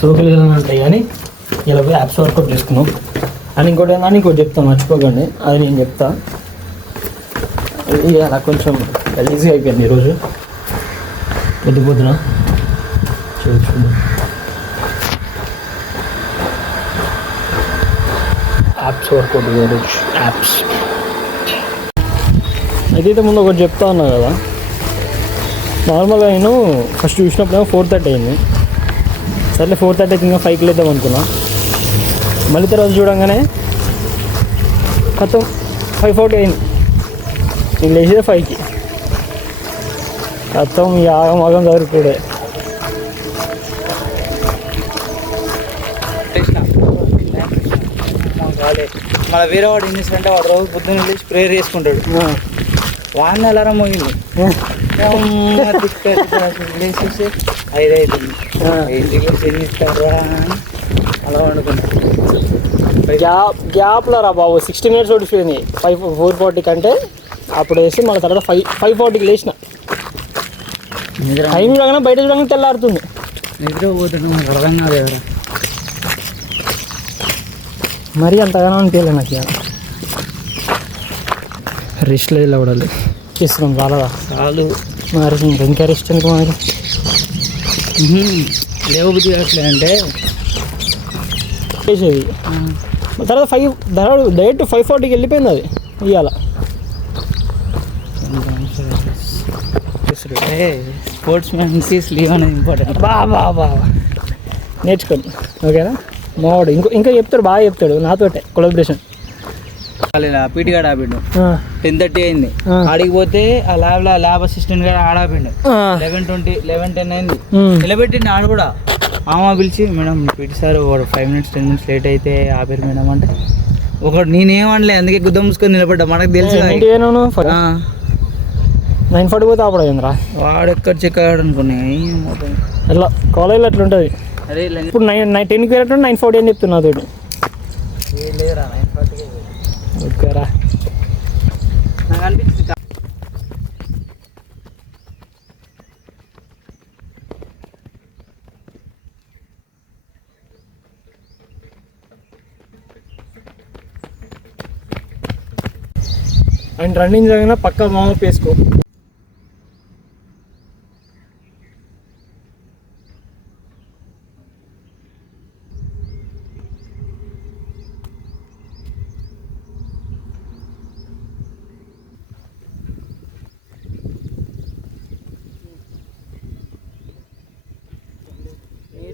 సోకులు ఉంటాయి కానీ ఇలా పోయి యాప్స్ వర్కౌట్ చేసుకున్నాం. అని ఇంకోటి చెప్తాను, మర్చిపోకండి, అది నేను చెప్తా. ఇది అలా కొంచెం ఈజీ అయిపోయింది ఈరోజు పొద్దున చూడండి. యాప్స్ వర్కౌట్ ఈరోజు యాప్స్. అయితే ముందు ఒకటి చెప్తా ఉన్నా కదా, నార్మల్గా నేను ఫస్ట్ చూసినప్పుడు 4:30 అయింది. సర్లే 4:30 అయితే ఇంకా 5కి లేద్దాం అనుకున్నా. మళ్ళీ తర్వాత చూడంగానే మొత్తం 5:40 అయింది. నేను లేచేదే 5కి. మొత్తం ఈ ఆగమాగం జరుగుతుండే. మళ్ళీ వేరే వాడు ఏం చేస్తాడంటే వాడు రోజు పొద్దున్న వెళ్ళి ప్రేయర్ చేసుకుంటాడు. వాడిని అలారం మోగింది లేచేసి 5 అవుతుంది. ఇంటికి ఇస్తారా అలా వండుకుంటాడు. గ్యాప్లో రా బాబు 60 minutes ఓడిపోయింది. 4:40 కంటే అప్పుడు వేసి మళ్ళీ తర్వాత 5:40కి లేచిన. టైం చూడగానే బయట చూడగానే తెల్లారుతుంది. నిద్ర పోతున్నాం, నాకు అర్థం కాదు ఎవరా. మరీ అంతగానో అనిపించలే నాకు. రెస్ట్లో ఇలా పడాలి చేస్తున్నాం చాలా చాలు. మరి ఇంకా రెస్ట్ ఎందుకు మనకి? లేవబుద్ధి కావట్లే అంటే చేసేది. తర్వాత డైరెక్ట్ 5:40కి వెళ్ళిపోయింది అది ఇవాళ. స్పోర్ట్స్ మ్యాన్కి స్లీవ్ అనేది ఇంపార్టెంట్. బాబా నేర్చుకోండి, ఓకేనా? మావాడు ఇంకా చెప్తాడు, బాగా చెప్తాడు. నాతోటే కొలాబరేషన్. పీటీ గాడు ఆపిండు. 10:30 అయింది. ఆడికి పోతే ఆ ల్యాబ్ అసిస్టెంట్ గారు ఆడాపిండు. 11:10 అయింది. నిలబెట్టిండు ఆడు కూడా. ఆమె పిలిచి, madam PT sir 5 minutes 10 minutes late అయితే ఆపారు మేడం అంటే, ఒకటి నేనేమనలే, అందుకే గుద్ద మూసుకొని నిలబడ్డా. మనకు తెలుసు 9:40 పోతే ఆపడేంద్రా వాడు ఎక్కడ చెక్కాడు అనుకున్నా. అట్లా కాలేజీలో అట్లా ఉంటుంది. అదే ఇప్పుడు 10కి వెళ్ళట్టు 9:40 అని చెప్తున్నా తోటి. లేదురా 9:40 ఓకేరా. నాకు అనిపించింది అండ్ రన్నింగ్ జరిగిన పక్కా వామప్ వేసుకో.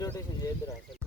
రొటేషన్ చేయొద్దురా అసలు.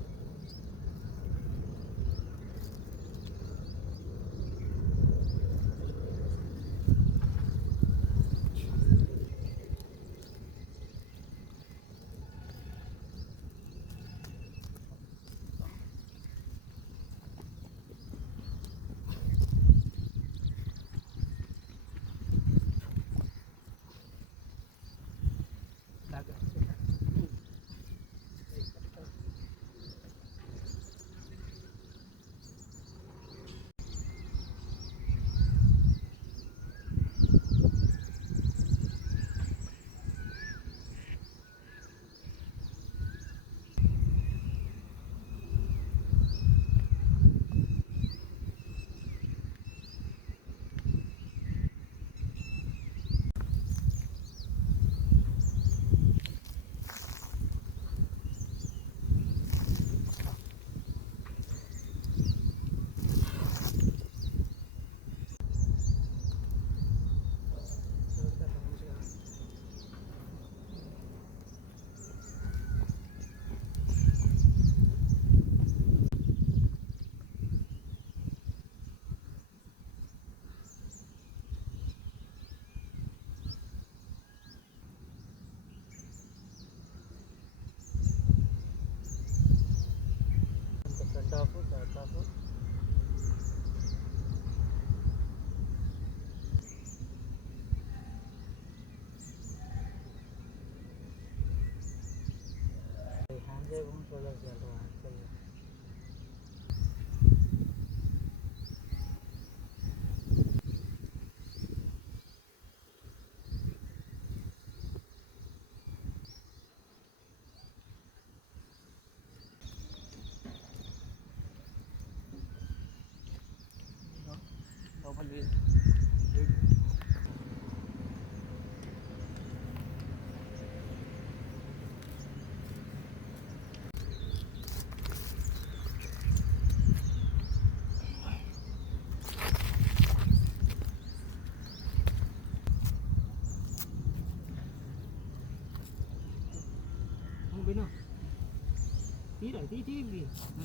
తీరా తీ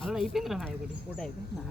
అలా అయిపోయిందిరా నా ఒకటి ఫోటో అయిపోయింది.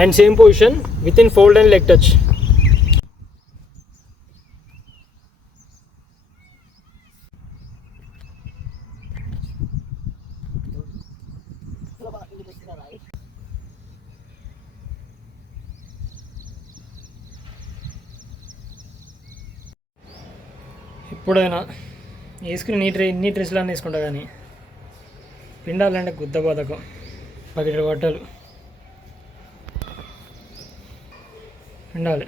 And same position within fold and leg touch. ఎప్పుడైనా వేసుకుని నీ డ్రెస్లో వేసుకుంటా కానీ పిండాలంటే గుద్ద బతకం బకెట్ బట్టలు ఉండాలి.